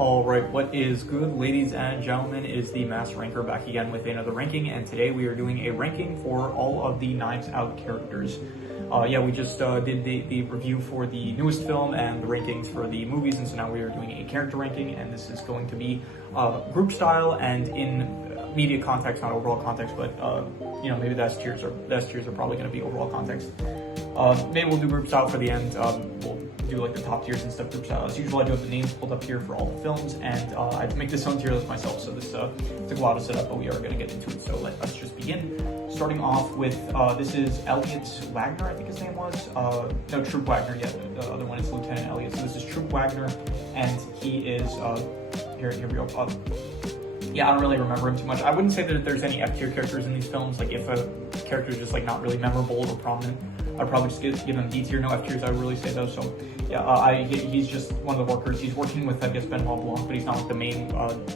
Alright, what is good, ladies and gentlemen, is the Mass Ranker back again with another ranking, and today we are doing a ranking for all of the Knives Out characters. We just did the review for the newest film and the rankings for the movies, and so now we are doing a character ranking, and this is going to be group style and in media context, not overall context, but maybe the S tiers are probably going to be overall context. Maybe we'll do group style for the end. We'll do like the top tiers and stuff group style. As usual, I do have the names pulled up here for all the films, and I have to make this own tier list myself, so this took a while to set up, but we are going to get into it. So let us just begin. Starting off with, this is Elliot Wagner, I think his name was. No, Troop Wagner, yeah, the other one is Lieutenant Elliot. So this is Troop Wagner, and he is, here we go. Yeah, I don't really remember him too much. I wouldn't say that there's any F-tier characters in these films. Like, if a character is just like not really memorable or prominent, I'd probably just give them D-tier. No F-tiers, I would really say though. So yeah, he's just one of the workers. He's working with, I guess, Benoit Blanc, but he's not like the main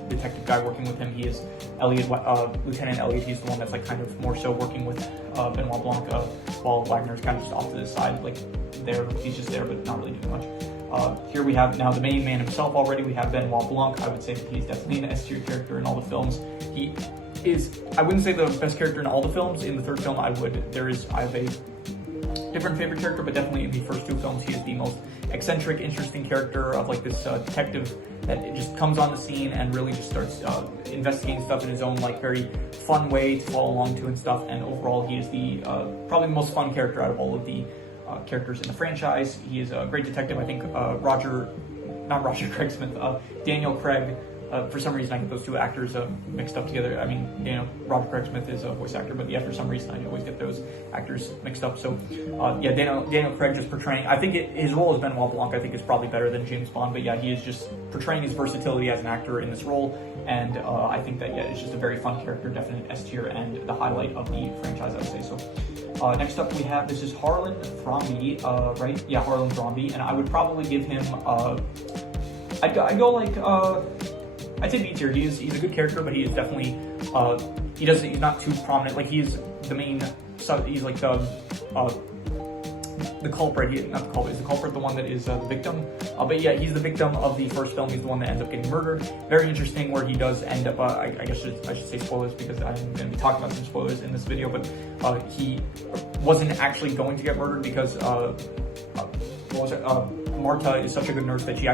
detective guy working with him. He is Lieutenant Elliot. He's the one that's like kind of more so working with Benoit Blanc, while Wagner's kind of just off to the side, like there. He's just there, but not really doing much. Here we have now the main man himself already. We have Benoit Blanc. I would say that he's definitely an S-tier character in all the films. He is, I wouldn't say the best character in all the films. In the third film, I have a different favorite character, but definitely in the first two films, he is the most eccentric, interesting character of like this detective that just comes on the scene and really just starts investigating stuff in his own like very fun way to follow along to and stuff. And overall, he is the probably the most fun character out of all of the characters in the franchise. He is a great detective. I think Daniel Craig. For some reason, I get those two actors mixed up together. I mean, Roger Craig Smith is a voice actor, but yeah, for some reason, I always get those actors mixed up. So, Daniel Craig just portraying. I think his role as Benoit Blanc, I think, is probably better than James Bond. But yeah, he is just portraying his versatility as an actor in this role, and I think that it's just a very fun character, definite S tier, and the highlight of the franchise, I would say so. Next up, we have, this is Harlan Thrombey, right? Yeah, Harlan Thrombey, and I would probably give him, I'd say B tier. He's a good character, but he is definitely, he's not too prominent. Like, he's the main, he's like the culprit. He's the culprit, the one that is the victim. But yeah, he's the victim of the first film. He's the one that ends up getting murdered. Very interesting where he does end up, I guess I should say spoilers because I'm going to be talking about some spoilers in this video, but he wasn't actually going to get murdered because, Marta is such a good nurse that she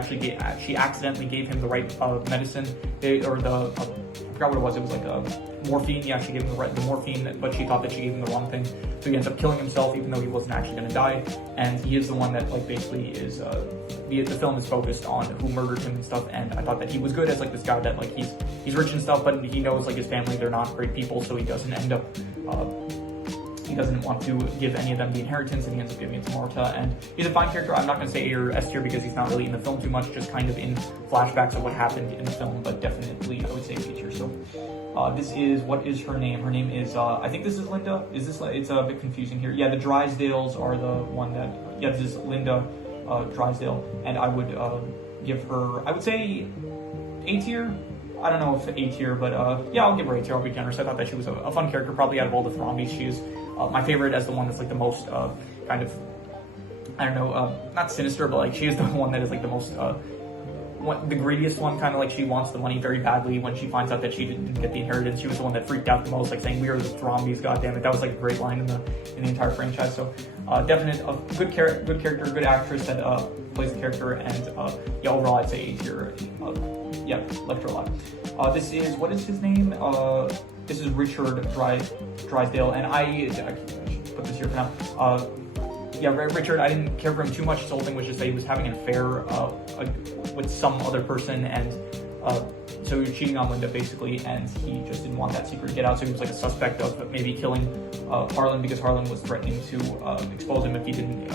accidentally gave him the right medicine. I forgot what it was. It was like morphine. He actually gave him the morphine, but she thought that she gave him the wrong thing. So he ends up killing himself, even though he wasn't actually going to die. And he is the one that like basically is the film is focused on who murdered him and stuff. And I thought that he was good as like this guy that like he's rich and stuff, but he knows like his family, they're not great people, so he doesn't end up. He doesn't want to give any of them the inheritance, and he ends up giving it to Marta. And he's a fine character. I'm not going to say A or S tier because he's not really in the film too much, just kind of in flashbacks of what happened in the film, but definitely I would say B tier. So this is, what is her name? Her name is, I think this is Linda. It's a bit confusing here. Yeah, the Drysdales are the one that, yeah, this is Linda Drysdale, and I would give her, I would say A tier. I don't know if A tier, but yeah, I'll give her A tier. I'll be generous. I thought that she was a fun character, probably out of all the Thrombies. She is my favorite as the one that's like the most kind of, I don't know, not sinister, but like she is the one that is like the most, the greediest one, kind of like she wants the money very badly. When she finds out that she didn't get the inheritance, she was the one that freaked out the most, like saying, "We are the Thrombies, goddammit." That was like a great line in the entire franchise. So definite, good character, good actress that plays the character, and yeah, overall I'd say A tier. Yeah, left her a lot. This is, what is his name? This is Richard Drysdale, and I should put this here for now. Yeah, Richard, I didn't care for him too much. His whole thing was just that he was having an affair with some other person, and so he was cheating on Linda basically, and he just didn't want that secret to get out, so he was like a suspect of maybe killing Harlan, because Harlan was threatening to expose him if he didn't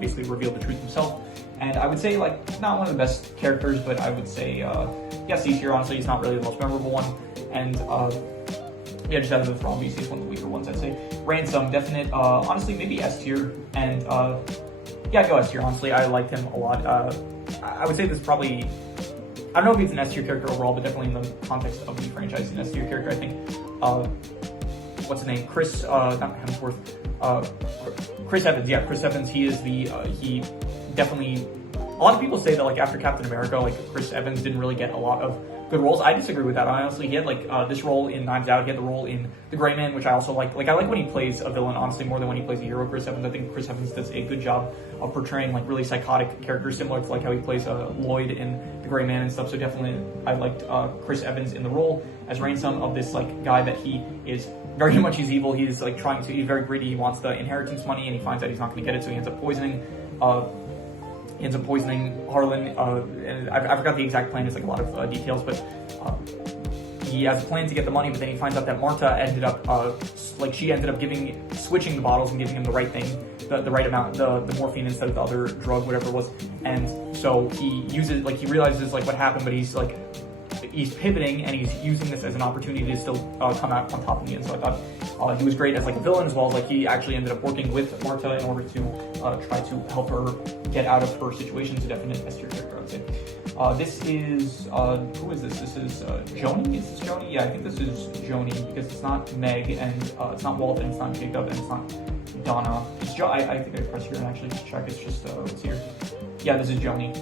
basically reveal the truth himself. And I would say, like, not one of the best characters, but I would say, yeah, C tier. Honestly, he's not really the most memorable one, and yeah, just out of the Thrombies, he's one of the weaker ones, I'd say. Ransom, definite, honestly, maybe S tier, and yeah, go S tier, honestly. I liked him a lot. I would say this is probably, I don't know if he's an S tier character overall, but definitely in the context of the franchise, an S tier character, I think. What's his name? Chris, not Hemsworth, Chris Evans, yeah, Chris Evans, he is he definitely A lot of people say that like after Captain America, like Chris Evans didn't really get a lot of good roles. I disagree with that. Honestly, he had like this role in Knives Out. He had the role in The Gray Man, which I also like. Like I like when he plays a villain, honestly, more than when he plays a hero. Chris Evans, I think Chris Evans does a good job of portraying like really psychotic characters, similar to like how he plays Lloyd in The Gray Man and stuff. So definitely, I liked Chris Evans in the role as Ransom of this like guy that he is very much. He's evil. He's like he's very greedy. He wants the inheritance money, and he finds out he's not going to get it, so he ends up poisoning. He ends up poisoning Harlan, and I forgot the exact plan. It's like a lot of details, but he has a plan to get the money. But then he finds out that Marta ended up, she ended up switching the bottles and giving him the right thing, the right amount, the morphine instead of the other drug, whatever it was. And so he he realizes like what happened, but he's pivoting and he's using this as an opportunity to still come out on top of me. And so I thought he was great as like a villain, as well as like he actually ended up working with Marta in order to try to help her get out of her situation. It's a definite S tier character, I would say. This is who is this? This is Joni. Is this Joni? Yeah, I think this is Joni because it's not Meg and it's not Walt and it's not Jacob and it's not Donna. It's I think I press here and actually just check. It's just what's here. Yeah, this is Joni.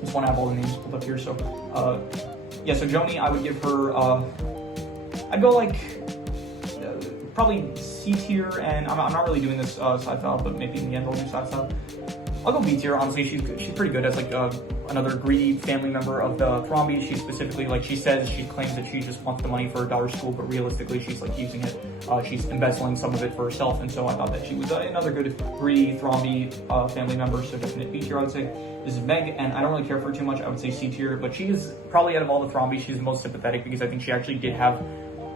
Just want to have all the names pulled up here. So, yeah, so Joni, I would give her, I'd go like, probably C tier, and I'm not really doing this side file, but maybe in the end I'll do side file. I'll go B tier, honestly. She's pretty good as like another greedy family member of the Thromby. She specifically, like she claims that she just wants the money for her daughter's school, but realistically she's like using it. She's embezzling some of it for herself, and so I thought that she was another good greedy Thromby family member, so definite B tier, I would say. This is Meg, and I don't really care for her too much. I would say C tier, but she is probably out of all the Thromby, she's the most sympathetic because I think she actually did have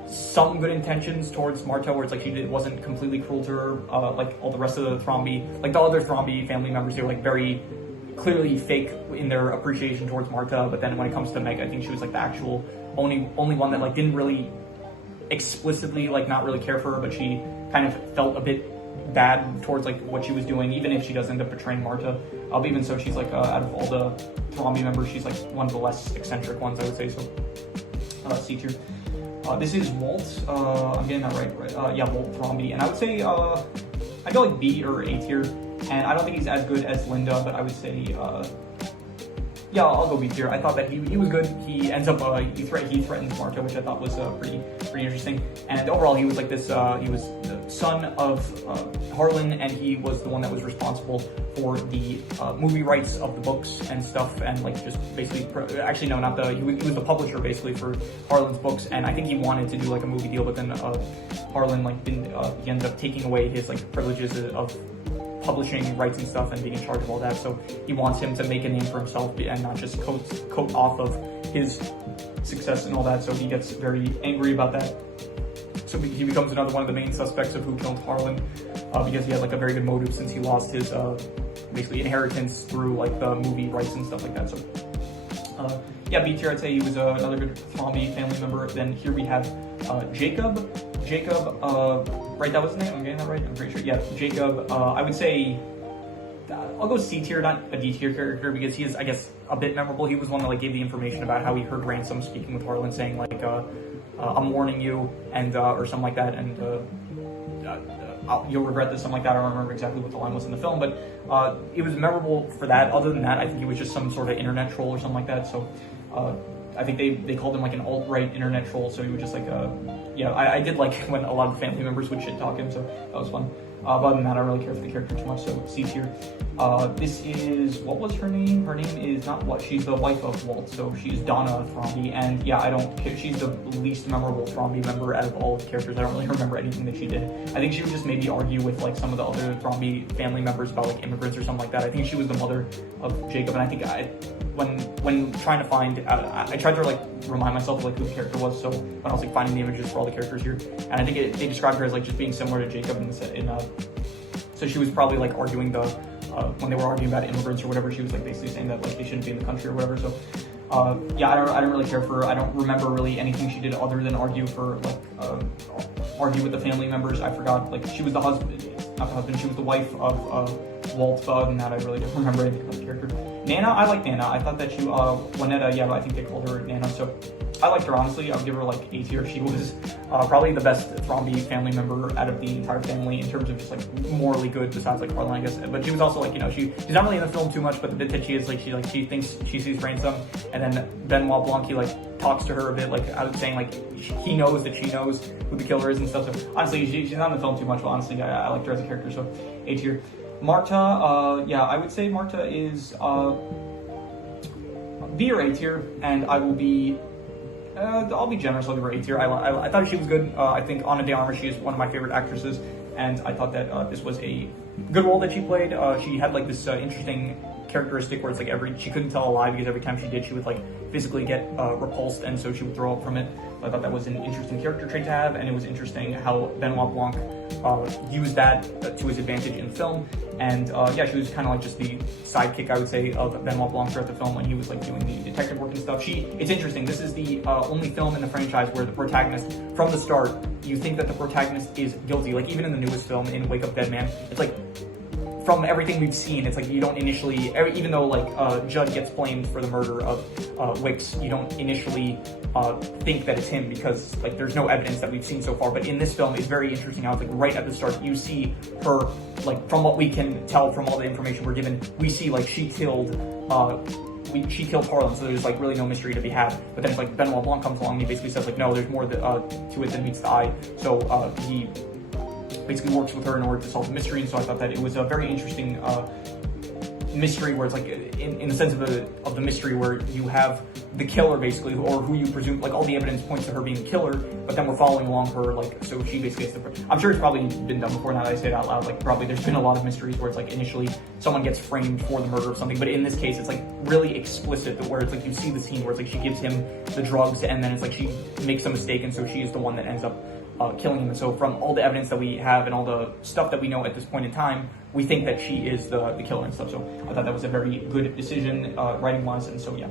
some good intentions towards Marta, where it's like she wasn't completely cruel to her, like all the rest of the Thromby, like the other Thromby family members, they were like very clearly fake in their appreciation towards Marta. But then when it comes to Meg, I think she was like the actual only one that like didn't really explicitly like not really care for her, but she kind of felt a bit bad towards like what she was doing, even if she does end up betraying Marta. But even so, she's like out of all the Thromby members, she's like one of the less eccentric ones, I would say. So C tier. This is Walt. I'm getting that right? Yeah, Walt Thromby. And I would say I'd go like B or A tier. And I don't think he's as good as Linda, but I would say yeah, I'll go B tier. I thought that he was good. He ends up he threatens Marta, which I thought was pretty interesting. And overall, he was like this. He was the son of Harlan, and he was the one that was responsible for the movie rights of the books and stuff, and like just basically actually no, not the he was the publisher basically for Harlan's books. And I think he wanted to do like a movie deal, but then Harlan like didn't. He ended up taking away his like privileges of publishing rights and stuff and being in charge of all that. So he wants him to make a name for himself and not just coat off of his success and all that. So he gets very angry about that. So he becomes another one of the main suspects of who killed Harlan because he had like a very good motive since he lost his basically inheritance through like the movie rights and stuff like that. So yeah, B tier, I'd say he was another good Thromby family member. Then here we have Jacob, right, that was his name, I'm getting that right? I'm pretty sure, yeah, Jacob, I would say, I'll go C tier, not a D tier character, because he is, I guess, a bit memorable. He was one that like gave the information about how he heard Ransom speaking with Harlan, saying like, I'm warning you, and, or something like that, and, you'll regret this, something like that. I don't remember exactly what the line was in the film, but it was memorable for that. Other than that, I think he was just some sort of internet troll or something like that, so, I think they called him like an alt-right internet troll, so he was just like, yeah, I did like when a lot of family members would shit talk him, so that was fun. But other than that, I don't really care for the character too much, so C tier. This is, what was her name? Her name is not what, she's the wife of Walt, so she's Donna Thromby, and yeah, I don't care, she's the least memorable Thromby member out of all the characters. I don't really remember anything that she did. I think she would just maybe argue with like some of the other Thromby family members about like immigrants or something like that. I think she was the mother of Jacob, and I think when trying to find, I tried to like remind myself of like who the character was, so when I was like finding the images for all the characters here, and I think they described her as like just being similar to Jacob so she was probably like arguing when they were arguing about immigrants or whatever, she was like basically saying that like they shouldn't be in the country or whatever. So yeah, I don't really care for her. I don't remember really anything she did other than argue with the family members. I forgot, like she was the husband, not the husband, she was the wife of Walt, but other than that, I really don't remember anything about the character. Nana, I like Nana. I thought that Juanetta, yeah, I think they called her Nana, so I liked her, honestly. I would give her like A tier. She was probably the best Thrombey family member out of the entire family in terms of just like morally good, besides like Harlan, I guess. But she was also like, you know, she's not really in the film too much, but the bit that she is, like she thinks she sees Ransom, and then Benoit Blanc, he like talks to her a bit, like I was saying, like he knows that she knows who the killer is and stuff. So honestly, she's not in the film too much, but honestly, I liked her as a character, so A tier. Marta, yeah, I would say Marta is B or A tier, and I will be, I'll be generous, I'll give her A tier. I thought she was good. I think Ana de Armas, she is one of my favorite actresses, and I thought that this was a good role that she played. She had like this interesting characteristic where it's like she couldn't tell a lie, because every time she did, she would like physically get repulsed, and so she would throw up from it. So I thought that was an interesting character trait to have, and it was interesting how Benoit Blanc used that to his advantage in film. And yeah, she was kind of like just the sidekick, I would say, of Benoit Blanc throughout the film when he was like doing the detective work and stuff. It's interesting, this is the only film in the franchise where the protagonist, from the start, you think that the protagonist is guilty. Like even in the newest film, in Wake Up Dead Man, it's like, from everything we've seen, it's like you don't initially, even though like Judd gets blamed for the murder of Wicks, you don't initially think that it's him, because like there's no evidence that we've seen so far. But in this film, it's very interesting how it's like right at the start, you see her, like from what we can tell from all the information we're given, we see like she killed Harlan, so there's like really no mystery to be had. But then it's like Benoit Blanc comes along and he basically says like, no, there's more to it than meets the eye. So he basically works with her in order to solve the mystery, and so I thought that it was a very interesting mystery, where it's like in the sense of the mystery, where you have the killer basically, or who you presume, like all the evidence points to her being the killer, but then we're following along her, like, so she basically gets I'm sure it's probably been done before, now that I say it out loud, like probably there's been a lot of mysteries where it's like initially someone gets framed for the murder of something, but in this case it's like really explicit, where it's like you see the scene where it's like she gives him the drugs, and then it's like she makes a mistake, and so she is the one that ends up killing him. And so from all the evidence that we have and all the stuff that we know at this point in time, we think that she is the killer and stuff. So I thought that was a very good decision writing wise. And so yeah,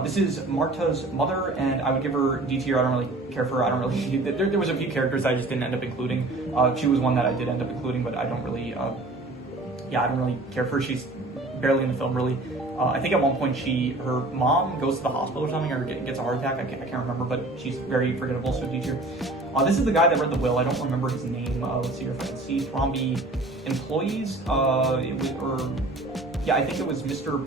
this is Marta's mother, and I would give her D tier. I don't really care for her. I don't really there was a few characters I just didn't end up including. She was one that I did end up including, but I don't really I don't really care for her. She's barely in the film, really. I think at one point her mom goes to the hospital or something, or gets a heart attack. I can't remember, but she's very forgettable, so D tier. This is the guy that read the will. I don't remember his name. Let's see if I can see. Thrombey employees. Yeah, I think it was Mr.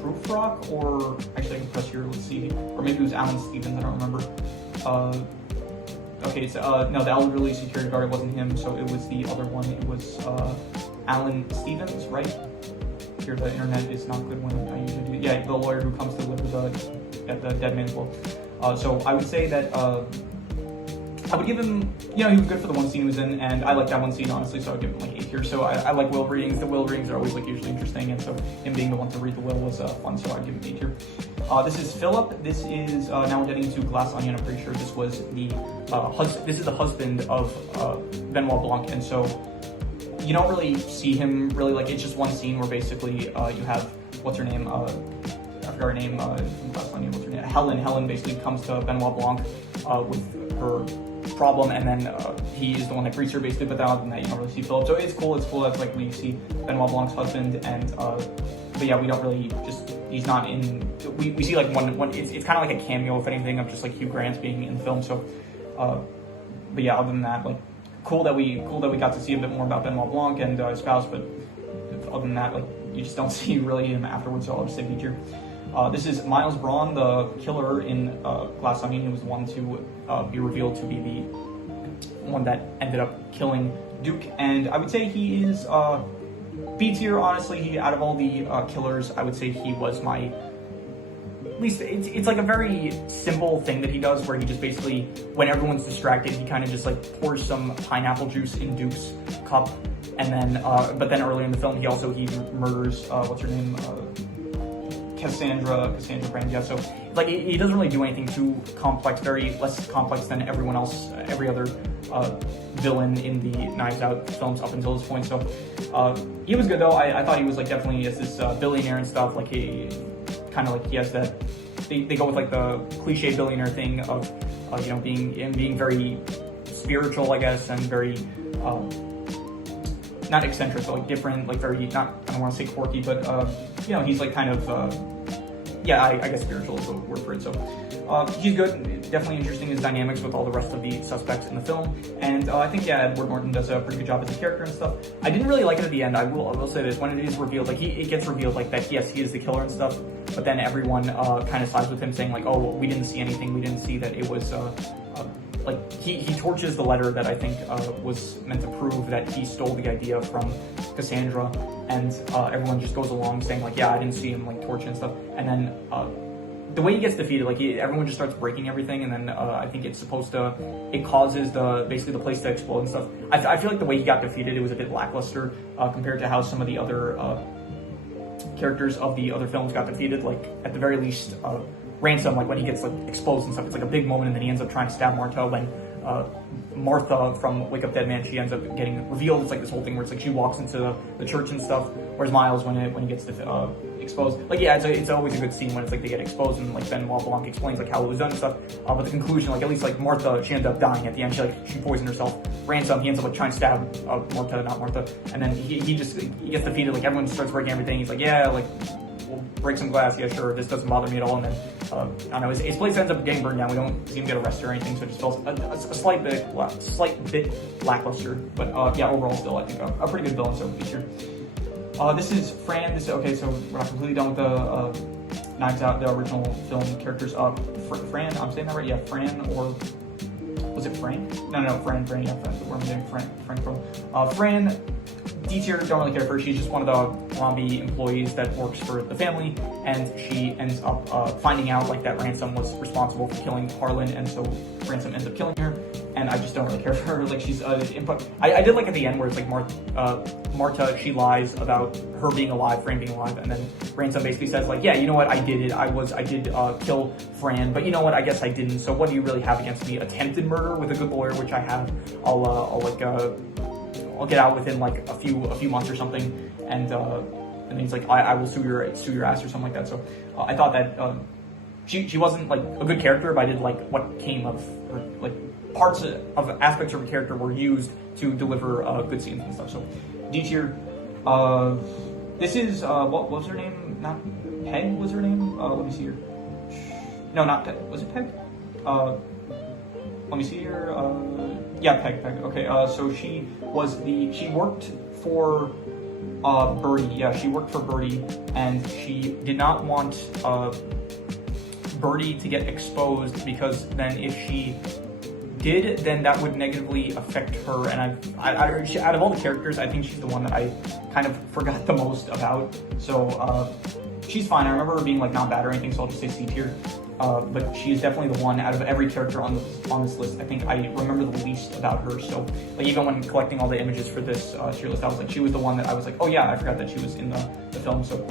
Prufrock, or actually I can press here. Let's see, or maybe it was Alan Stevens. I don't remember. Okay, so no, the elderly security guard, it wasn't him. So it was the other one. It was Alan Stevens, right? Here, the internet is not good when I usually do. Yeah, the lawyer who comes to deliver the dead man's will. So I would say that I would give him, he was good for the one scene he was in, and I like that one scene, honestly, so I would give him like 8 here. So I like will readings. The will readings are always like usually interesting, and so him being the one to read the will was fun, so I'd give him 8 here. This is Philip. This is, now we're getting into Glass Onion. I'm pretty sure this was the this is the husband of Benoit Blanc, and so you don't really see him really, like, it's just one scene where basically you have, what's her name, I forgot her name, Glass Onion, what's her name, Helen basically comes to Benoit Blanc with her problem, and then he is the one that greets her basically, but other than that you don't really see Philip. So it's cool that's like we see Benoit Blanc's husband, and but yeah, we don't really he's not in, we see like one it's kind of like a cameo, if anything, of just like Hugh Grant being in the film. So but yeah, other than that, like cool that we got to see a bit more about Benoit Blanc and his spouse, but other than that, like you just don't see really him afterwards, so I'll just say B tier. This is Miles Braun, the killer in Glass Onion. He was the one to be revealed to be the one that ended up killing Duke, and I would say he is B tier, honestly. Out of all the killers, I would say he was my least. It's like a very simple thing that he does, where he just basically, when everyone's distracted, he kind of just like pours some pineapple juice in Duke's cup, and then but then earlier in the film he murders what's her name, Cassandra Brand. Yeah, so like he doesn't really do anything too complex, very less complex than every other villain in the Knives Out films up until this point. So he was good though. I thought he was like definitely as this billionaire and stuff. Like he kind of like he has that. They go with like the cliche billionaire thing of being very spiritual, I guess, and very not eccentric, but like different, like very not, I don't want to say quirky, but he's like kind of yeah, I guess spiritual is the word for it. So he's good, definitely interesting, his dynamics with all the rest of the suspects in the film, and I think, yeah, Edward Norton does a pretty good job as a character and stuff. I didn't really like it at the end. I will say this, when it is revealed, like it gets revealed like that, yes, he is the killer and stuff, but then everyone kind of sides with him, saying like, oh, well, we didn't see anything, we didn't see that it was like he torches the letter that I think was meant to prove that he stole the idea from Cassandra, and everyone just goes along saying like, yeah, I didn't see him like torch and stuff, and then the way he gets defeated, like everyone just starts breaking everything, and then I think it's supposed to, it causes basically the place to explode and stuff. I feel like the way he got defeated, it was a bit lackluster compared to how some of the other characters of the other films got defeated. Like at the very least, Ransom, like when he gets like exposed and stuff, it's like a big moment, and then he ends up trying to stab Martha. When Martha from Wake Up Dead Man, she ends up getting revealed. It's like this whole thing where it's like she walks into the church and stuff. Whereas Miles, when he gets exposed, like yeah, it's always a good scene when it's like they get exposed, and like Benoit Blanc explains like how it was done and stuff. But the conclusion, like at least like Martha, she ends up dying at the end. She poisoned herself. Ransom, he ends up like trying to stab Martha, and then he gets defeated. Like everyone starts breaking everything. He's like, yeah, like we'll break some glass. Yeah, sure. This doesn't bother me at all. And then I don't know. His place ends up getting burned down. We don't see him get arrested or anything, so it just feels a slight bit lackluster. But yeah, overall, still I think a pretty good villain so feature. This is Fran. Okay, so we're not completely done with the Knives Out, the original film characters. Fran, I'm saying that right? Yeah, Fran, or was it Frank? No, Fran. Yeah, Fran. Where am I getting Frank from? Fran. D-tier, don't really care for her. She's just one of the zombie employees that works for the family, and she ends up finding out like that Ransom was responsible for killing Harlan, and so Ransom ends up killing her. And I just don't really care for her. Like she's input. I did like at the end where it's like Marta, she lies about her being alive, Fran being alive, and then Ransom basically says like, yeah, you know what, I did it. I did kill Fran, but you know what, I guess I didn't. So what do you really have against me? Attempted murder with a good lawyer, which I have. I'll get out within like a few months or something, and then he's like, I will sue your ass or something like that. So I thought that she wasn't like a good character, but I did like what came of her, like parts of aspects of her character were used to deliver good scenes and stuff. So D tier. This is what was her name? Not Peg was her name. Let me see here. No, not Peg. Was it Peg? Let me see here. Yeah, Peg. Okay. So she worked for Birdie. Yeah, she worked for Birdie, and she did not want Birdie to get exposed, because then if she did, then that would negatively affect her. And out of all the characters, I think she's the one that I kind of forgot the most about. So she's fine. I remember her being like not bad or anything, so I'll just say C tier. But she is definitely the one out of every character on this list. I think I remember the least about her. So like even when collecting all the images for this tier list, I was like, she was the one that I was like, oh yeah, I forgot that she was in the film. So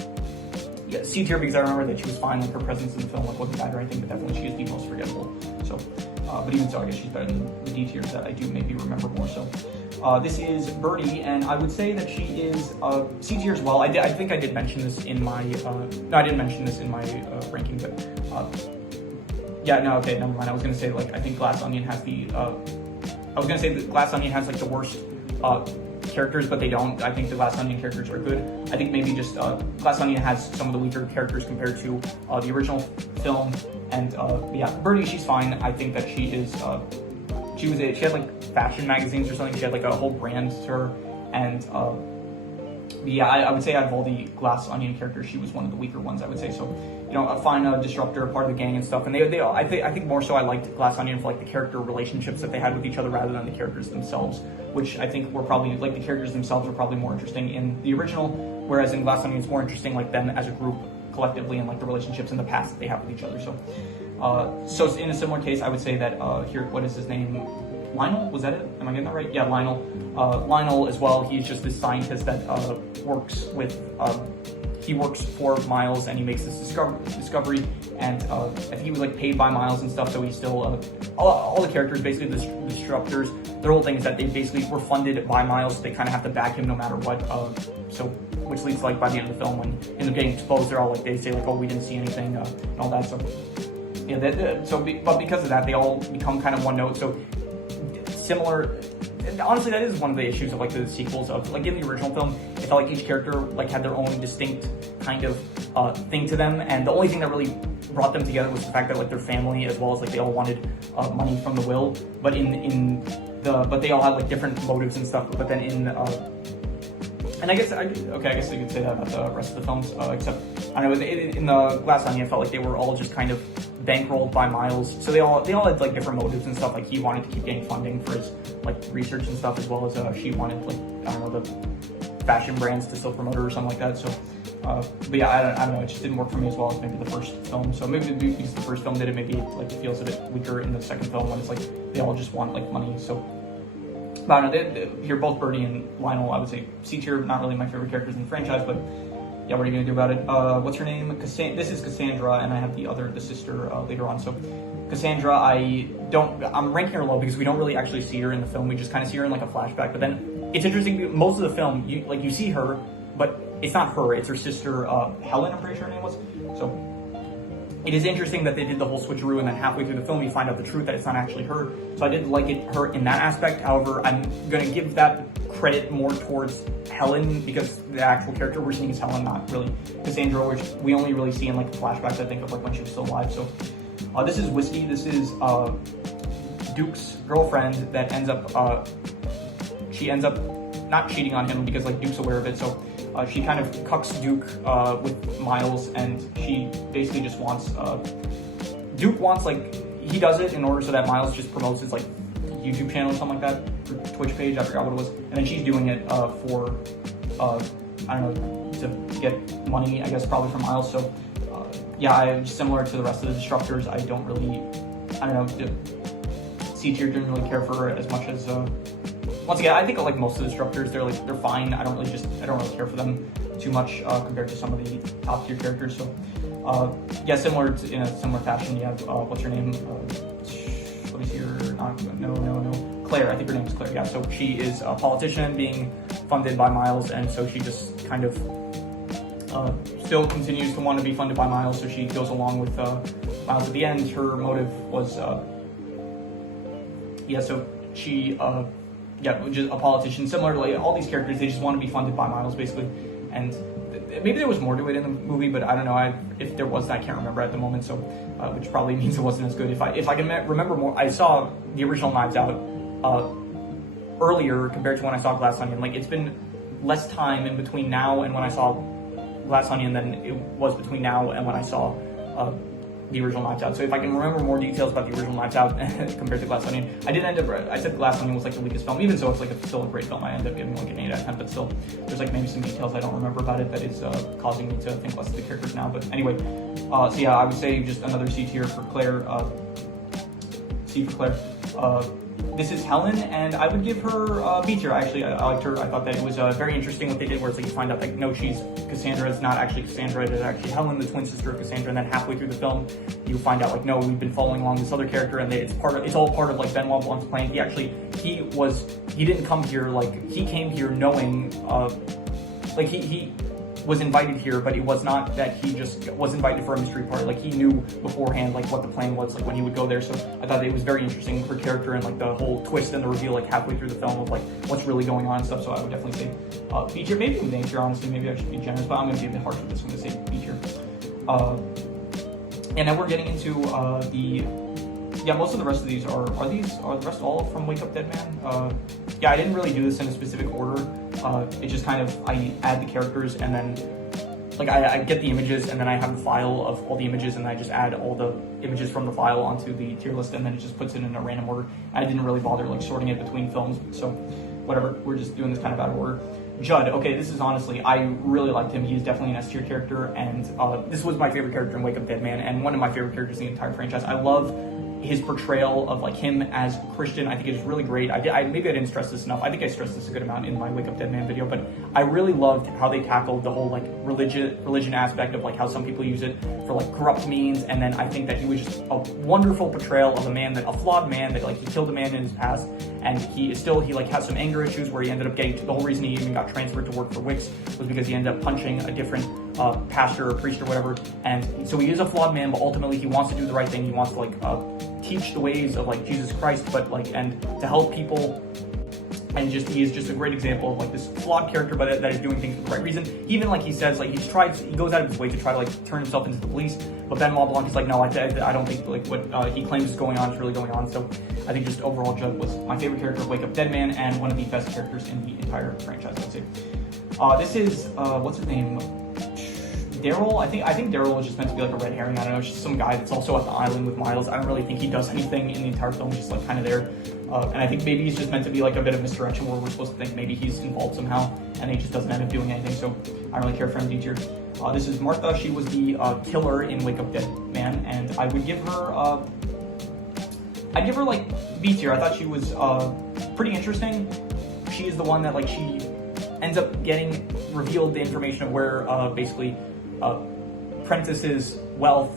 yeah, C tier, because I remember that she was fine. Like her presence in the film like wasn't bad or anything, but definitely she is the most forgettable. So, but even so, I guess she's better than the D tiers that I do maybe remember more. So. This is Birdie, and I would say that she is C tier as well. I think I did mention this in my no, I didn't mention this in my ranking, but yeah, no, okay, never mind. I was gonna say like I think Glass Onion has the I was gonna say that Glass Onion has like the worst characters, but they don't. I think the Glass Onion characters are good. I think maybe just Glass Onion has some of the weaker characters compared to the original film, and yeah, Birdie, she's fine. I think that she is. She had like fashion magazines or something. She had like a whole brand to her, and yeah, I would say out of all the Glass Onion characters, she was one of the weaker ones, I would say. So, you know, a fine disruptor, part of the gang and stuff. And I think more so I liked Glass Onion for like the character relationships that they had with each other rather than the characters themselves, which I think were probably like the characters themselves were probably more interesting in the original, whereas in Glass Onion it's more interesting like them as a group collectively and like the relationships in the past that they have with each other. So in a similar case, I would say that here, what is his name? Lionel? Was that it? Am I getting that right? Yeah, Lionel. Lionel as well. He's just this scientist that works with. He works for Miles, and he makes this discovery. And I think he was like paid by Miles and stuff. So he's still all the characters, basically the disruptors. Their whole thing is that they basically were funded by Miles. So they kind of have to back him no matter what. So which leads to, like by the end of the film when they end up getting exposed, they're all like they say like, oh, we didn't see anything and all that. So yeah, but because of that, they all become kind of one note. So similar. Honestly, that is one of the issues of like the sequels of like in the original film. It felt like each character like had their own distinct kind of thing to them, and the only thing that really brought them together was the fact that like their family, as well as like they all wanted money from the will, but but they all had like different motives and stuff. But then and I guess you could say that about the rest of the films, except I don't know, in the Glass Onion, I felt like they were all just kind of bankrolled by Miles, so they all had like different motives and stuff. Like he wanted to keep getting funding for his like research and stuff, as well as she wanted like, I don't know, the fashion brands to still promote her or something like that. So but yeah, I don't know, it just didn't work for me as well as maybe the first film. So maybe because the first film did it, maybe it like feels a bit weaker in the second film when it's like they all just want like money. So but I don't know, here both Birdie and Lionel, I would say C tier, not really my favorite characters in the franchise, but yeah, what are you gonna do about it? What's her name? This is Cassandra, and I have the sister later on. So Cassandra, I'm ranking her low because we don't really actually see her in the film. We just kind of see her in like a flashback. But then it's interesting, most of the film, you see her, but it's not her, it's her sister, Helen, I'm pretty sure her name was. So it is interesting that they did the whole switcheroo, and then halfway through the film you find out the truth that it's not actually her. So I did like her in that aspect. However, I'm gonna give that credit more towards Helen, because the actual character we're seeing is Helen, not really Cassandra, which we only really see in like flashbacks, I think, of like when she was still alive. So this is Whiskey. This is Duke's girlfriend that ends up she ends up not cheating on him because like Duke's aware of it. So she kind of cucks Duke with Miles, and she basically just wants Duke wants, like, he does it in order so that Miles just promotes his like YouTube channel or something like that, or Twitch page, I forgot what it was, and then she's doing it for I don't know, to get money, I guess, probably from Miles. So yeah, similar to the rest of the Disruptors, I don't know, C tier didn't really care for her as much as once again, I think like most of the Disruptors, they're fine. I don't really care for them too much compared to some of the top tier characters. So yeah, in a similar fashion, you have what's her name? Let me see her. No. Claire. I think her name is Claire. Yeah. So she is a politician being funded by Miles, and so she just kind of still continues to want to be funded by Miles. So she goes along with Miles at the end. Her motive was so she just a politician. Similar to like all these characters, they just want to be funded by Miles, basically. And maybe there was more to it in the movie, but I don't know. If there was, I can't remember at the moment. So, which probably means it wasn't as good. If I can remember more, I saw the original Knives Out earlier compared to when I saw Glass Onion. Like, it's been less time in between now and when I saw Glass Onion than it was between now and when I saw the original Knives Out. So if I can remember more details about the original Knives Out compared to Glass Onion, I said Glass Onion was like the weakest film, even so it's like still a great film. I ended up giving like an 8 out of 10, but still there's like maybe some details I don't remember about it that is causing me to think less of the characters now. But anyway, so yeah, I would say just another C tier for Claire. C for Claire. This is Helen, and I would give her B tier. Actually, I liked her. I thought that it was very interesting what they did, where it's like you find out like, no, she's Cassandra. It's not actually Cassandra. It is actually Helen, the twin sister of Cassandra. And then halfway through the film, you find out like, no, we've been following along this other character, and it's all part of like Benoit Blanc's plan. He didn't come here, like, he came here knowing like he was invited here, but it was not that he just was invited for a mystery party. Like, he knew beforehand like what the plan was, like when he would go there. So I thought it was very interesting, her character, and like the whole twist and the reveal like halfway through the film of like what's really going on and stuff. So I would definitely say B tier, maybe even A tier, honestly. Maybe I should be generous, but I'm gonna be a bit harsh with this one to say B tier. And now we're getting into most of the rest of these are the rest all from Wake Up Dead Man? Yeah, I didn't really do this in a specific order. It just kind of, I add the characters, and then like I get the images, and then I have a file of all the images, and I just add all the images from the file onto the tier list, and then it just puts it in a random order. I didn't really bother like sorting it between films, so whatever, we're just doing this kind of out of order. Judd, okay, this is honestly, I really liked him. He's definitely an S tier character, and this was my favorite character in Wake Up Dead Man, and one of my favorite characters in the entire franchise. I love his portrayal of like him as Christian. I think it is really great. Maybe I didn't stress this enough. I think I stressed this a good amount in my Wake Up Dead Man video, but I really loved how they tackled the whole like religion aspect of like how some people use it for like corrupt means. And then I think that he was just a wonderful portrayal of a flawed man that like he killed a man in his past, and he like has some anger issues where he ended up getting the whole reason he even got transferred to work for Wix was because he ended up punching a different pastor or priest or whatever. And so he is a flawed man, but ultimately he wants to do the right thing. He wants to like teach the ways of like Jesus Christ, but like, and to help people and he is just a great example of like this flawed character, but that is doing things for the right reason. Even like he says, like he goes out of his way to try to like turn himself into the police, but Benoit Blanc is like, no, I don't think like what he claims is going on is really going on. So I think just overall Judd was my favorite character of Wake Up Dead Man and one of the best characters in the entire franchise, I'd say. This is what's his name? Daryl. I think Daryl was just meant to be like a red herring. I don't know. It's just some guy that's also at the island with Miles. I don't really think he does anything in the entire film. He's just like kind of there. And I think maybe he's just meant to be like a bit of misdirection where we're supposed to think maybe he's involved somehow, and he just doesn't end up doing anything. So I don't really care for him D tier. This is Martha. She was the killer in Wake Up Dead Man, and I would give her like B tier. I thought she was pretty interesting. She is the one that like she ends up getting revealed the information of where basically Prentice's wealth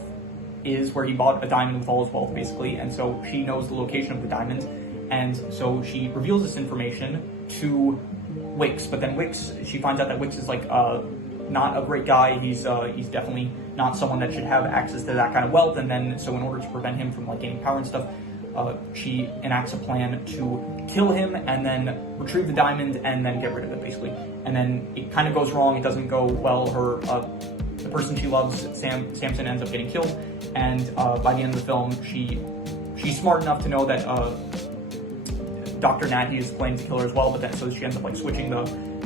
is, where he bought a diamond with all his wealth basically, and so she knows the location of the diamond, and so she reveals this information to Wicks. But then Wicks, she finds out that Wicks is like not a great guy. He's definitely not someone that should have access to that kind of wealth, and then so in order to prevent him from like gaining power and stuff, she enacts a plan to kill him and then retrieve the diamond and then get rid of it basically. And then it kind of goes wrong. It doesn't go well. The person she loves, Samson, ends up getting killed, and by the end of the film, she's smart enough to know that Dr. Nat, he is planning to kill her as well, but then so she ends up like switching the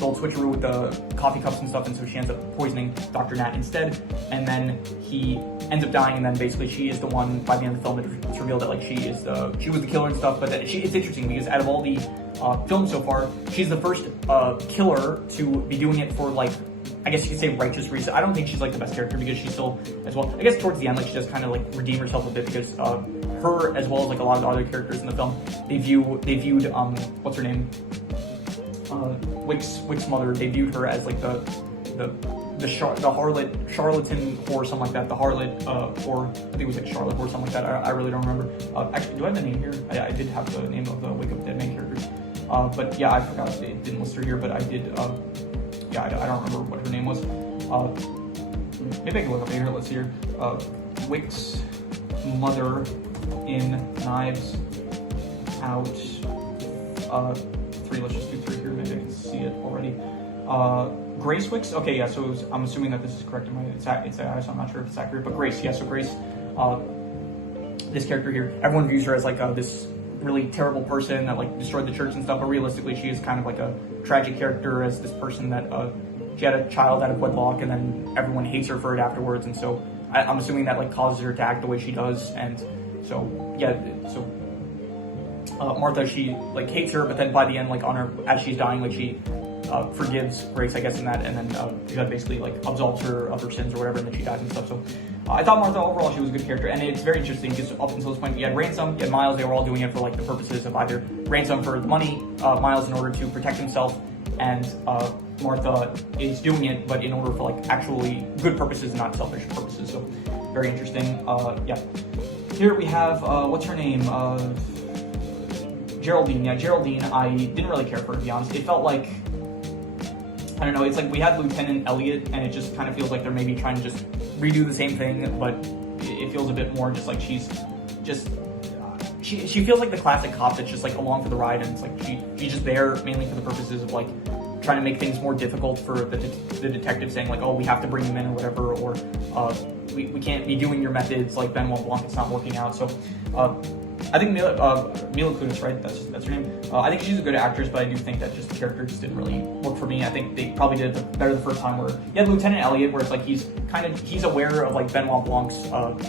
old switcheroo with the coffee cups and stuff, and so she ends up poisoning Dr. Nat instead, and then he ends up dying, and then basically she is the one, by the end of the film, it's revealed that like she was the killer and stuff. But that it's interesting because out of all the films so far, she's the first killer to be doing it for like, I guess you could say righteous reason. I don't think she's like the best character because she's still, as well, I guess towards the end, like she does kind of like redeem herself a bit because her, as well as like a lot of the other characters in the film, they viewed what's her name, Wick's mother. They viewed her as like the harlot, charlatan whore, something like that. The harlot whore, I think it was like Charlotte or something like that. I really don't remember. Actually, do I have the name here? I did have the name of the Wake Up Dead main characters. But yeah, I forgot they didn't list her here, but I did. Yeah, I don't remember what her name was. Maybe I can look up here. Let's see here. Wick's mother in Knives Out 3. Let's just do 3 here. Maybe I can see it already. Grace Wicks. Okay, yeah. So I'm assuming that this is correct. So I'm not sure if it's accurate, but Grace. Yeah. So Grace, this character here, everyone views her as like this really terrible person that like destroyed the church and stuff, but realistically she is kind of like a tragic character as this person that she had a child out of wedlock, and then everyone hates her for it afterwards, and so I'm assuming that like causes her to act the way she does. And so yeah, so Martha, she like hates her, but then by the end, like on her, as she's dying, like she forgives Grace, I guess, in that, and then she basically like absolves her of her sins or whatever, and then she dies and stuff. So I thought Martha overall, she was a good character, and it's very interesting because up until this point, you had Ransom, you had Miles. They were all doing it for like the purposes of either Ransom for the money, Miles in order to protect himself, and Martha is doing it, but in order for like actually good purposes, not selfish purposes. So very interesting. Yeah. Here we have what's her name? Geraldine. Yeah, Geraldine. I didn't really care for her, to be honest. It felt like, I don't know, it's like we had Lieutenant Elliot, and it just kind of feels like they're maybe trying to just redo the same thing, but it feels a bit more just like she's just, she feels like the classic cop that's just like along for the ride, and it's like she's just there mainly for the purposes of like trying to make things more difficult for the detective, saying like, oh, we have to bring him in or whatever, or we can't be doing your methods like Benoit Blanc, it's not working out. So I think Mila Kunis, right? That's her name. I think she's a good actress, but I do think that just the character just didn't really work for me. I think they probably did it better the first time. Where you had Lieutenant Elliot, where it's like he's aware of like Benoit Blanc's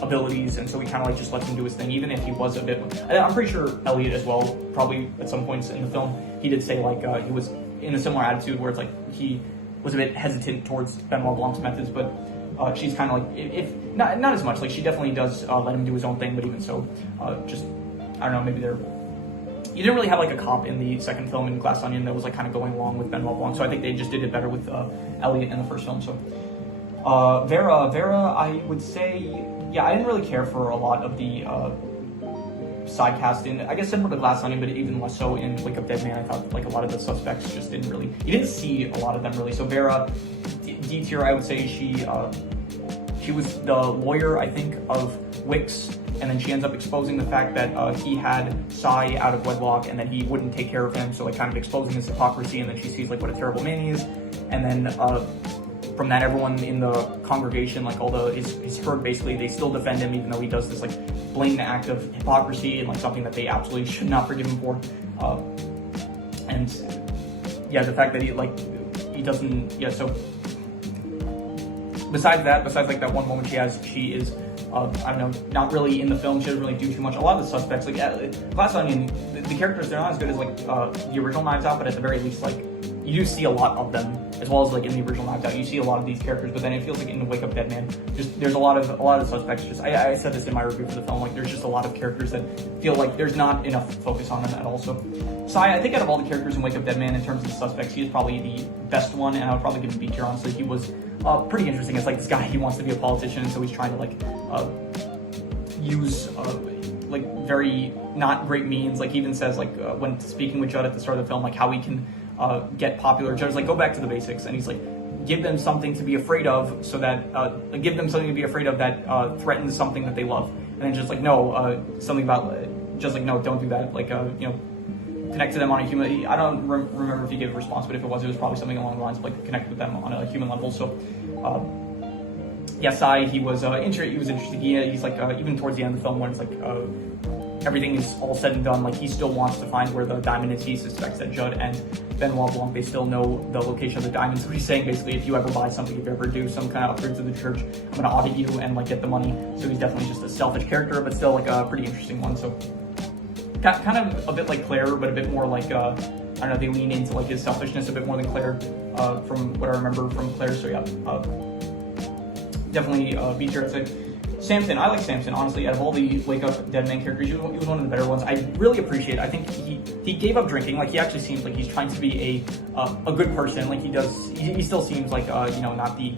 abilities, and so he kind of like just lets him do his thing, even if he was a bit. I'm pretty sure Elliot as well, probably at some points in the film, he did say like he was in a similar attitude where it's like he was a bit hesitant towards Benoit Blanc's methods, but she's kind of like, if not as much, like she definitely does let him do his own thing, but even so, just, I don't know, maybe you didn't really have like a cop in the second film in Glass Onion that was like kind of going along with Benoit Blanc, so I think they just did it better with Elliot in the first film. So Vera, I would say, yeah, I didn't really care for a lot of the side cast in, I guess, similar to Glass Onion, but even less so in Wake Up Dead Man. I thought like a lot of the suspects just you didn't see a lot of them really. So Vera, D tier, I would say she was the lawyer, I think, of Wicks, and then she ends up exposing the fact that he had Sai out of wedlock and that he wouldn't take care of him, so like kind of exposing his hypocrisy, and then she sees like what a terrible man he is, and then from that, everyone in the congregation, like all his herd, basically, they still defend him even though he does this like blatant act of hypocrisy and like something that they absolutely should not forgive him for. And yeah, the fact that he doesn't, yeah, so besides like that one moment she is I don't know, not really in the film. She doesn't really do too much. A lot of the suspects, like Glass Onion, the characters, they're not as good as like the original Knives Out, but at the very least, like you do see a lot of them, as well as like in the original Knives Out, you see a lot of these characters. But then it feels like in the Wake Up Dead Man, just there's a lot of suspects. Just I said this in my review for the film, like there's just a lot of characters that feel like there's not enough focus on them at all. So Sai, I think out of all the characters in Wake Up Dead Man, in terms of the suspects, he is probably the best one, and I would probably give him B tier. Honestly, he was pretty interesting. It's like this guy, he wants to be a politician, so he's trying to like use like very not great means. Like he even says like when speaking with Judd at the start of the film, like how he can get popular. Judd's like, go back to the basics, and he's like, give them something to be afraid of, so that give them something to be afraid of that threatens something that they love. And then just like, no, something about just like, no, don't do that. Like you know, connect to them on a human. I don't remember if he gave a response, but if it was probably something along the lines of like connect with them on a human level. So yeah, Sai, he was interesting. He's like even towards the end of the film, when it's like everything is all said and done, like he still wants to find where the diamond is. He suspects that Judd and Benoit Blanc, they still know the location of the diamond. So he's saying basically, if you ever buy something, if you ever do some kind of upgrade to the church, I'm gonna audit you and like get the money. So he's definitely just a selfish character, but still like a pretty interesting one. So kind of a bit like Claire, but a bit more like I don't know, they lean into like his selfishness a bit more than Claire, from what I remember from Claire. So yeah, definitely B tier, I'd say. Samson, I like Samson, honestly. Out of all the Wake Up Dead Man characters, he was one of the better ones. I really appreciate it. I think he gave up drinking. Like, he actually seems like he's trying to be a good person. Like, he still seems like, you know, not the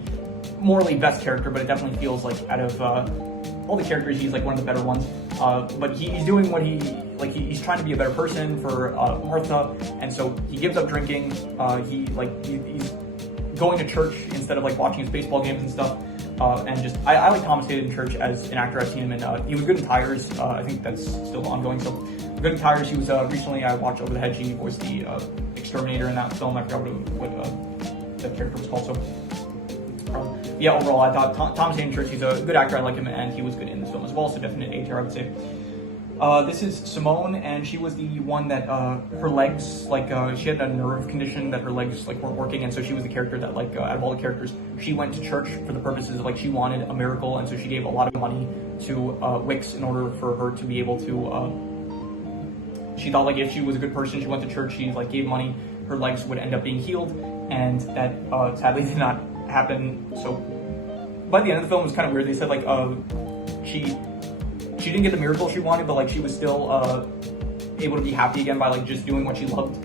morally best character, but it definitely feels like out of all the characters, he's like one of the better ones. But he's doing what he's trying to be a better person for Martha, and so he gives up drinking. He's going to church instead of like watching his baseball games and stuff. And just, I like Thomas Hayden Church as an actor. I've seen him in, he was good in Tires. I think that's still ongoing. So good in Tires. He was, recently I watched Over the Hedge. He voiced the exterminator in that film. I forgot what that character was called. So yeah, overall, I thought Thomas Hayden Church, he's a good actor. I like him, and he was good in this film as well. So definite A tier, I would say. This is Simone, and she was the one that her legs, like she had a nerve condition that her legs like weren't working, and so she was the character that like out of all the characters, she went to church for the purposes of like she wanted a miracle, and so she gave a lot of money to Wicks in order for her to be able to. She thought like if she was a good person, she went to church, she like gave money, her legs would end up being healed, and that sadly did not happen. So by the end of the film, it was kind of weird. They said like she didn't get the miracle she wanted, but like she was still able to be happy again by like just doing what she loved,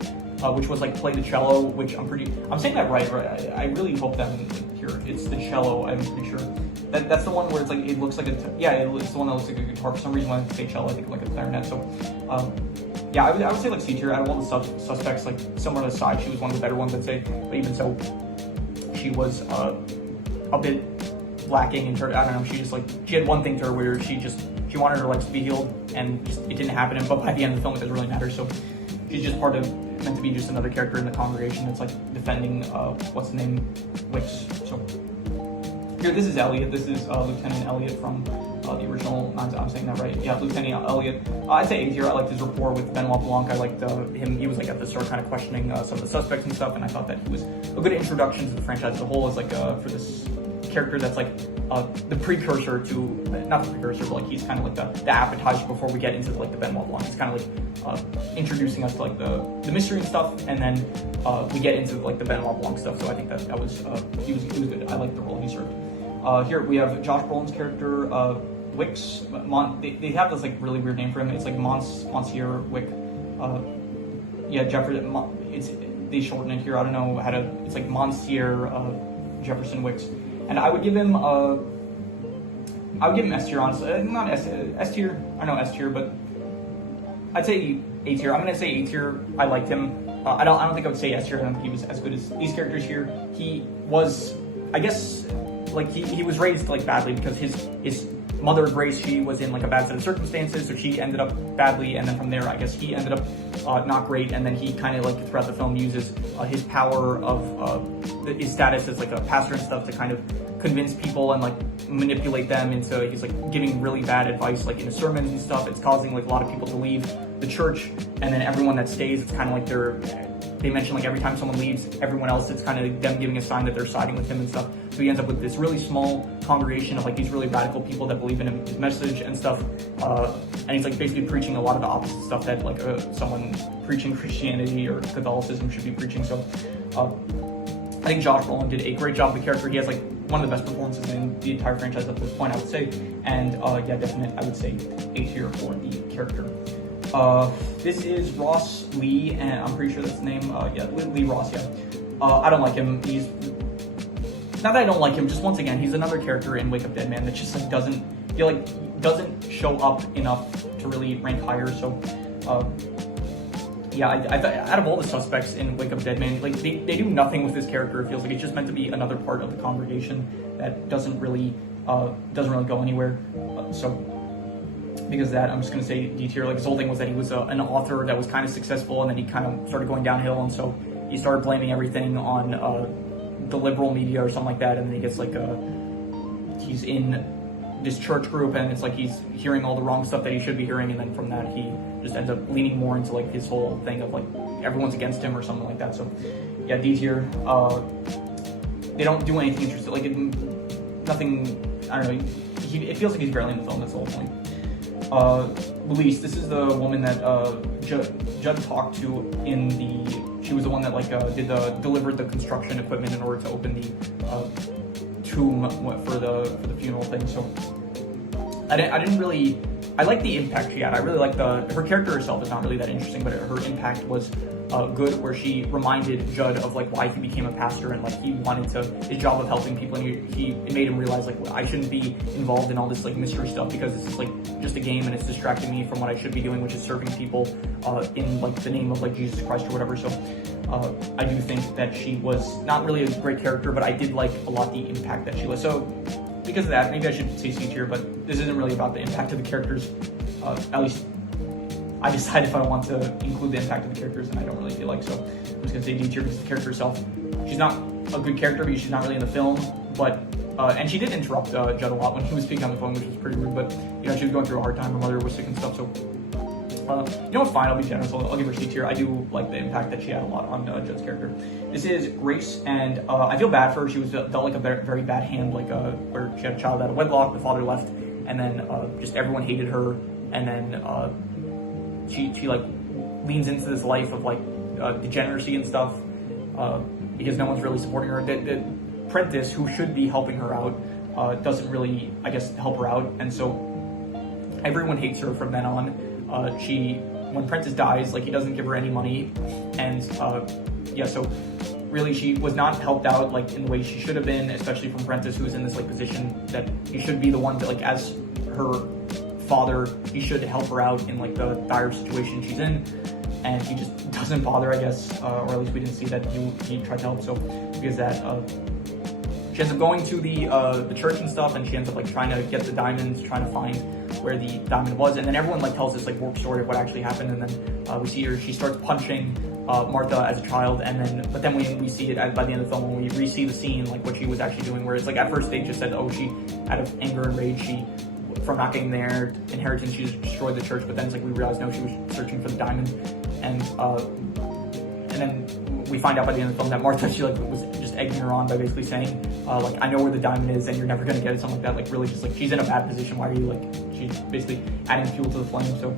which was like play the cello, which I'm saying that right? I really hope that here it's the cello. I'm pretty sure that's the one where it's like it looks like it's the one that looks like a guitar. For some reason when I say cello, I think like a clarinet. So yeah, I would say like C tier. Out of all the suspects, like similar to Sai, she was one of the better ones, I'd say. But even so, she was a bit lacking in her. I don't know. She had one thing to her where she wanted her legs to be healed, and just, it didn't happen. But by the end of the film, it doesn't really matter. So she's just meant to be just another character in the congregation that's like defending what's the name, Wicks. So here, this is Elliot. This is Lieutenant Elliot from the original. I'm saying that right? Yeah, Lieutenant Elliot. I'd say A tier. I liked his rapport with Benoit Blanc. I liked him. He was like at the start kind of questioning some of the suspects and stuff, and I thought that he was a good introduction to the franchise as a whole. As like for this character that's like the precursor to, not the precursor, but like he's kind of like the appetizer before we get into like the Benoit Blanc. He's kind of like introducing us to like the mystery and stuff, and then we get into like the Benoit Blanc stuff. So I think that was he was good. I liked the role he served. Here we have Josh Brolin's character, Wicks. They have this like really weird name for him. It's like Monsieur Wick. Yeah, Jefferson. They shorten it here. I don't know how to. It's like Monsieur Jefferson Wicks. And I would give him S tier, honestly. Not S tier. I know S tier, but I'd say A tier. I'm gonna say A tier. I liked him. I don't think I would say S tier. I don't think he was as good as these characters here. He was, I guess, like he was raised like badly because his Mother Grace, she was in like a bad set of circumstances, so she ended up badly, and then from there, I guess he ended up not great, and then he kind of like throughout the film uses his power of his status as like a pastor and stuff to kind of convince people and like manipulate them into, he's like giving really bad advice like in his sermons and stuff. It's causing like a lot of people to leave the church, and then everyone that stays, it's kind of like they mention like every time someone leaves, everyone else, it's kind of them giving a sign that they're siding with him and stuff. So he ends up with this really small congregation of like these really radical people that believe in his message and stuff. And he's like basically preaching a lot of the opposite stuff that like someone preaching Christianity or Catholicism should be preaching. So I think Josh Brolin did a great job of the character. He has like one of the best performances in the entire franchise at this point, I would say. And yeah, definitely, I would say A tier for the character. This is Ross Lee, and I'm pretty sure that's the name. Yeah, Lee Ross, yeah. I don't like him. He's, not that I don't like him, just once again, he's another character in Wake Up Dead Man that just like doesn't show up enough to really rank higher. So, yeah, out of all the suspects in Wake Up Dead Man, like they do nothing with this character. It feels like it's just meant to be another part of the congregation that doesn't really go anywhere. So because of that, I'm just going to say D tier. Like his whole thing was that he was an author that was kind of successful, and then he kind of started going downhill, and so he started blaming everything on the liberal media or something like that, and then he gets like he's in this church group, and it's like he's hearing all the wrong stuff that he should be hearing, and then from that he just ends up leaning more into like his whole thing of like everyone's against him or something like that. So yeah, D tier. They don't do anything interesting, like nothing. I don't know. It feels like he's barely in the film. That's the whole point. Louise, this is the woman that Judd talked to in the. She was the one that like delivered the construction equipment in order to open the tomb for the funeral thing. So I didn't really. I like the impact she had. I really like her character herself is not really that interesting, but her impact was good, where she reminded Judd of like why he became a pastor, and like he wanted his job of helping people, and it made him realize like I shouldn't be involved in all this like mystery stuff because this is like just a game and it's distracting me from what I should be doing, which is serving people in like the name of like Jesus Christ or whatever. So I do think that she was not really a great character, but I did like a lot the impact that she was. So because of that, maybe I should say C tier, but this isn't really about the impact of the characters. At least I decide if I want to include the impact of the characters, and I don't really feel like, so I'm just gonna say D tier because the character herself, she's not a good character because she's not really in the film, but and she did interrupt Judd a lot when he was speaking on the phone, which was pretty rude, but you know, she was going through a hard time, her mother was sick and stuff, so you know what, fine, I'll be generous, I'll give her C tier. I do like the impact that she had a lot on Judd's character. This is Grace, and I feel bad for her. She was dealt like a very bad hand, like where she had a child out of wedlock, the father left, and then just everyone hated her, and then she like leans into this life of like degeneracy and stuff because no one's really supporting her. The Prentice, who should be helping her out, doesn't really, I guess, help her out, and so everyone hates her from then on. When Prentice dies, like he doesn't give her any money, and yeah, so really she was not helped out like in the way she should have been, especially from Prentice, who's in this like position that he should be the one that like as her father, he should help her out in like the dire situation she's in, and he just doesn't bother, I guess, or at least we didn't see that he tried to help. So because that she ends up going to the church and stuff, and she ends up like trying to get the diamonds, trying to find where the diamond was, and then everyone like tells this like warped story of what actually happened, and then we see her, she starts punching Martha as a child, and then but then we see it by the end of the film when we re-see the scene, like what she was actually doing, where it's like at first they just said, oh, she out of anger and rage, she from not getting their inheritance, she just destroyed the church, but then it's like we realized no, she was searching for the diamond, and then we find out by the end of the film that Martha, she like was just egging her on by basically saying like I know where the diamond is and you're never gonna get it, something like that, like really just like she's in a bad position, why are you like, she's basically adding fuel to the flame. So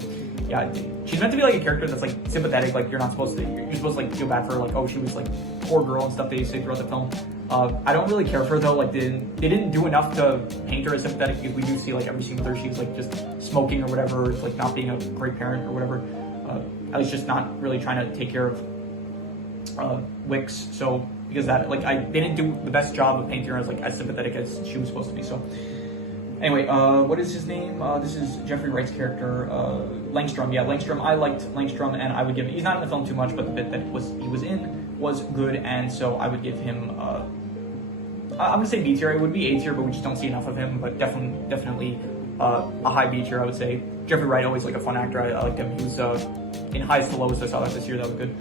yeah, she's meant to be like a character that's like sympathetic, like you're supposed to like feel bad for her, like oh she was like poor girl and stuff they say throughout the film. I don't really care for her though, like they didn't do enough to paint her as sympathetic, because we do see like every scene with her she's like just smoking or whatever, it's like not being a great parent or whatever, at least just not really trying to take care of Wicks. So because that like they didn't do the best job of painting her as like as sympathetic as she was supposed to be. So anyway, what is his name? This is Jeffrey Wright's character, Langstrom. Yeah, Langstrom. I liked Langstrom, and I would give. He's not in the film too much, but the bit that he was in was good, and so I would give him. I'm gonna say B tier. It would be A tier, but we just don't see enough of him. But definitely a high B tier, I would say. Jeffrey Wright, always like a fun actor. I liked him. He was in Highest to Lowest. I saw that this year. That was good.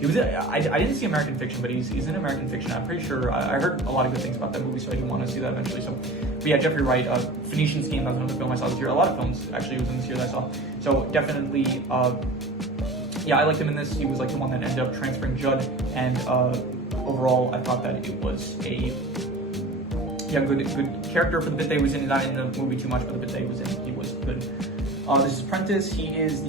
He was. I didn't see American Fiction, but he's in American Fiction. I'm pretty sure. I heard a lot of good things about that movie, so I do want to see that eventually. So, but yeah, Jeffrey Wright, Phoenician Scheme. That was another film I saw this year. A lot of films actually was in this year that I saw. So definitely, yeah, I liked him in this. He was like the one that ended up transferring Judd, and overall, I thought that it was a good character for the bit that he was in. Not in the movie too much, but the bit that he was in, he was good. This is Prentice. He is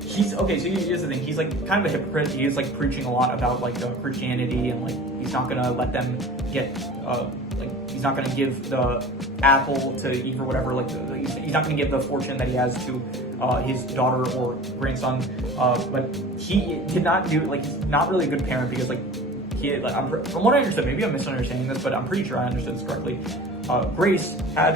he's okay. So here's the thing. He's like kind of a hypocrite. He is like preaching a lot about like Christianity, and like he's not gonna let them get like he's not gonna give the apple to Eve or whatever. Like he's not gonna give the fortune that he has to his daughter or grandson. But he did not do like he's not really a good parent because like. From what I understood, maybe I'm misunderstanding this, but I'm pretty sure I understood this correctly. Grace had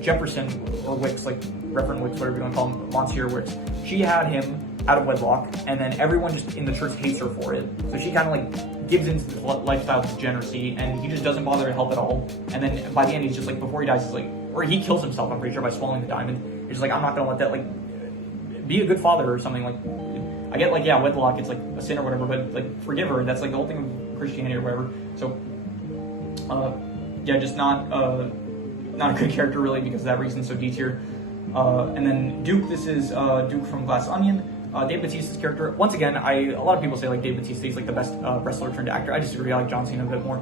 Jefferson or Wicks, like Reverend Wicks, whatever you want to call him, Monsieur Wicks. She had him out of wedlock, and then everyone just in the church hates her for it. So she kind of like gives into this lifestyle of degeneracy, and he just doesn't bother to help at all. And then by the end, he's just like, before he dies, he's like, or he kills himself, I'm pretty sure, by swallowing the diamond. He's just like, I'm not gonna let that, like, be a good father or something. Like, I get like, yeah, wedlock, it's like a sin or whatever, but like forgive her. That's like the whole thing of Christianity or whatever. So, yeah, just not a good character really because of that reason. So D tier. And then Duke. This is Duke from Glass Onion. Dave Bautista's character. Once again, a lot of people say like Dave Bautista is like the best wrestler turned actor. I disagree. I like John Cena a bit more.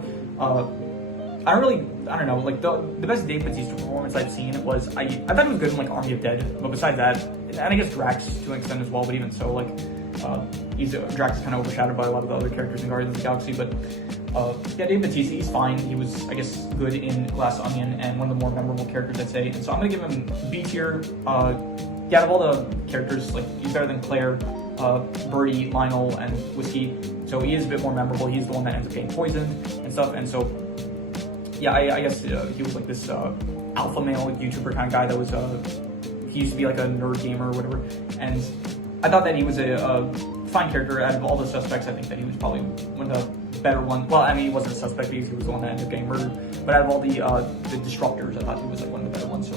I don't know, like the best Dave Bautista performance I've seen was, I thought it was good in like Army of Dead, but besides that, and I guess Drax to an extent as well, but even so, like, Drax is kind of overshadowed by a lot of the other characters in Guardians of the Galaxy, but yeah, Dave Bautista, he's fine. He was, I guess, good in Glass Onion and one of the more memorable characters, I'd say, and so I'm gonna give him B tier. Yeah, out of all the characters, like, he's better than Claire, Birdie, Lionel, and Whiskey, so he is a bit more memorable. He's the one that ends up getting poisoned and stuff, and so yeah, I guess he was like this alpha male YouTuber kind of guy that was, he used to be like a nerd gamer or whatever, and I thought that he was a fine character. Out of all the suspects, I think that he was probably one of the better ones. Well, I mean, he wasn't a suspect because he was the one that ended up getting murdered, but out of all the disruptors, I thought he was like one of the better ones, so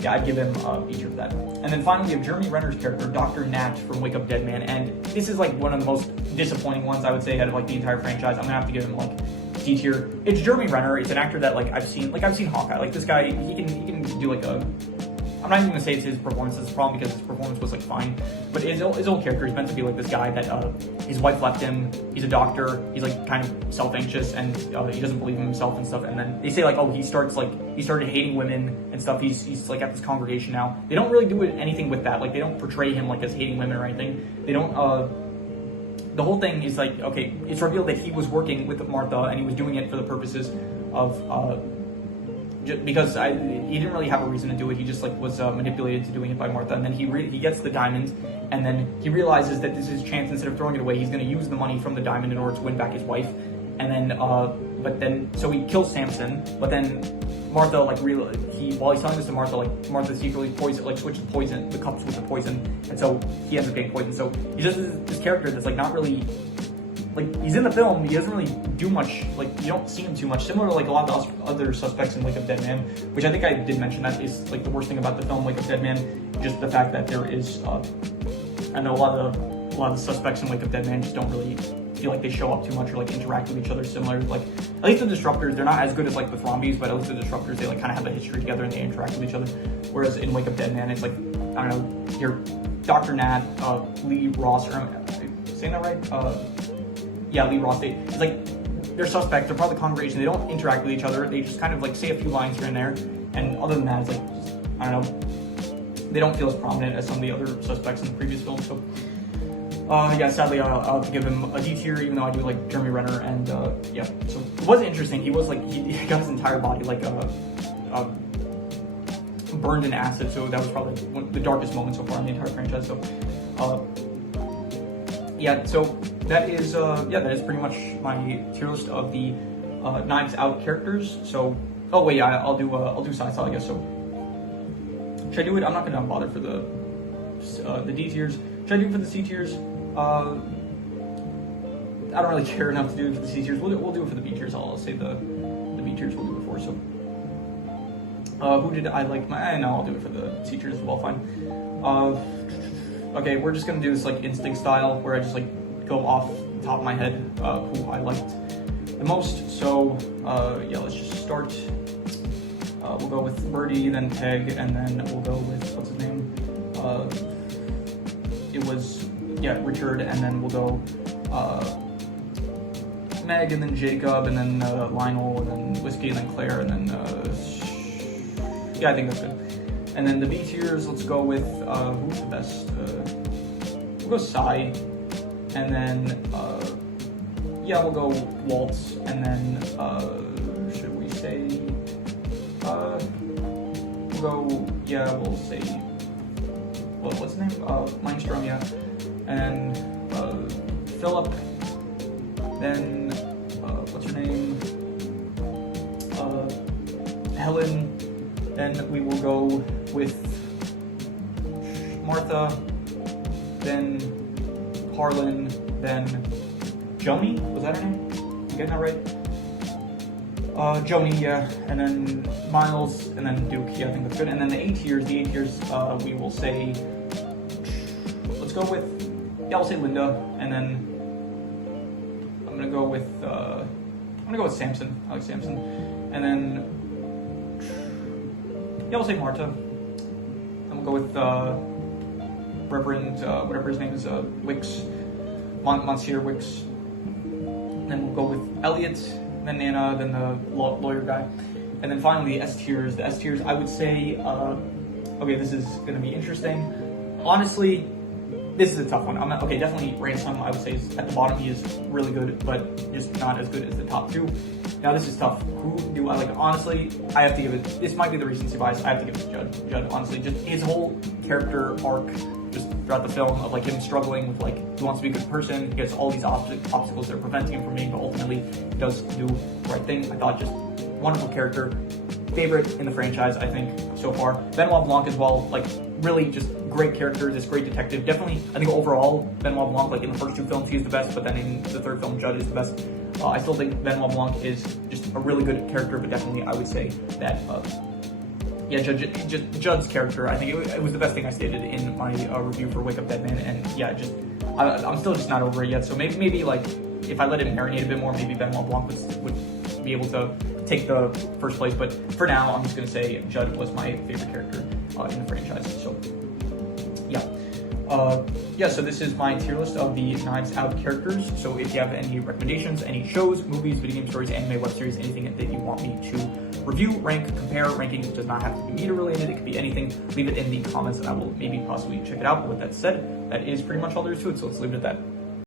yeah, I'd give him B tier for that. And then finally, we have Jeremy Renner's character, Dr. Nat from Wake Up Dead Man, and this is like one of the most disappointing ones, I would say, out of like the entire franchise. I'm gonna have to give him like D tier. It's Jeremy Renner. It's an actor that like I've seen Hawkeye. Like this guy, he can do like a. I'm not even gonna say it's his performance is the problem because his performance was like fine, but his old character is meant to be like this guy that his wife left him. He's a doctor. He's like kind of self-anxious and he doesn't believe in himself and stuff. And then they say like, oh, he started hating women and stuff. He's like at this congregation now. They don't really do anything with that. Like they don't portray him like as hating women or anything. They don't. The whole thing is like, okay, it's revealed that he was working with Martha and he was doing it for the purposes of. Because he didn't really have a reason to do it. He just like was manipulated to doing it by Martha, and then he gets the diamond, and then he realizes that this is his chance. Instead of throwing it away, he's going to use the money from the diamond in order to win back his wife. And then, so he kills Samson. But then Martha while he's telling this to Martha, like Martha secretly switches poison the cups with the poison, and so he ends up getting poisoned. So he's just this character that's like not really. Like, he's in the film, he doesn't really do much, like, you don't see him too much, similar to, like, a lot of the other suspects in Wake Up Dead Man, which I think I did mention that is, like, the worst thing about the film Wake Up Dead Man, just the fact that there is, I know a lot of the suspects in Wake Up Dead Man just don't really feel like they show up too much or, like, interact with each other similar, like, at least the Disruptors, they're not as good as, like, the Zombies, but at least the Disruptors, they, like, kind of have a history together and they interact with each other, whereas in Wake Up Dead Man, it's, like, I don't know, you're Dr. Nat, Lee Ross, or, am I saying that right? Yeah, Lee Ross, it's like, they're suspects, they're part of the congregation, they don't interact with each other, they just kind of like say a few lines here and there, and other than that, it's like, just, I don't know, they don't feel as prominent as some of the other suspects in the previous film, so, yeah, sadly, I'll have to give him a D tier, even though I do like Jeremy Renner, and, yeah, so, it was interesting, he was like, he got his entire body, like, burned in acid, so that was probably one of the darkest moments so far in the entire franchise, so, yeah, so, that is pretty much my tier list of the Knives Out characters. So, oh wait, I'll do Side Style, I guess. So, should I do it? I'm not gonna bother for the D tiers. Should I do it for the C tiers? I don't really care enough to do it for the C tiers. We'll do it for the B tiers. I'll say the B tiers we'll do it for. So, Who did I like? No, I'll do it for the teachers as well. Fine. Okay, we're just gonna do this like instinct style, where I just like go off the top of my head who I liked the most. So yeah, let's just start. We'll go with Birdie, then Peg, and then we'll go with what's his name? It was Richard, and then we'll go Meg, and then Jacob, and then Lionel, and then Whiskey, and then Claire, and then yeah, I think that's good. And then the B tiers, let's go with who's the best? We'll go Psy, and then yeah, we'll go Waltz, and then should we say we'll say what's his name? Langstrom, yeah, and Philip. Then what's her name? Helen. Then we will go with Martha, then Harlan, then Joni, was that her name? I'm getting that right? Joni, yeah, and then Miles, and then Duke, yeah, I think that's good. And then the A tiers, we will say, let's go with, I'll say Linda, and then I'm gonna go with Samson. I like Samson, and then we'll say Marta. Then we'll go with Reverend whatever his name is, Wicks, Monsieur Wicks. Then we'll go with Elliot, then Nana, then the lawyer guy, and then finally the S tiers. The S tiers, I would say, okay, this is gonna be interesting. Honestly, this is a tough one. Okay, definitely Ransom, I would say, is at the bottom. He is really good, but just not as good as the top two. Now, this is tough. Who do I like? Honestly, I have to give it, this might be the recency bias, I have to give it to Judd, honestly. Just his whole character arc, just throughout the film, of like him struggling with like, he wants to be a good person, he has all these obstacles that are preventing him from being, but ultimately he does do the right thing. I thought just wonderful character. Favorite in the franchise, I think, so far. Benoit Blanc as well, like, really just great character, this great detective. Definitely, I think overall, Benoit Blanc, like in the first two films, he's the best, but then in the third film, Judd is the best. I still think Benoit Blanc is just a really good character, but definitely I would say that, Judd's character, I think it was the best thing I stated in my review for Wake Up Dead Man, and yeah, I'm still just not over it yet, so maybe like, if I let it marinate a bit more, maybe Benoit Blanc would be able to take the first place, but for now, I'm just going to say Judd was my favorite character in the franchise, so yeah. So this is my tier list of the Knives Out characters. So if you have any recommendations, any shows, movies, video game stories, anime, web series, anything that you want me to review, rank, compare, ranking does not have to be meter related, it could be anything, leave it in the comments and I will maybe possibly check it out. But with that said, that is pretty much all there is to it, so let's leave it at that.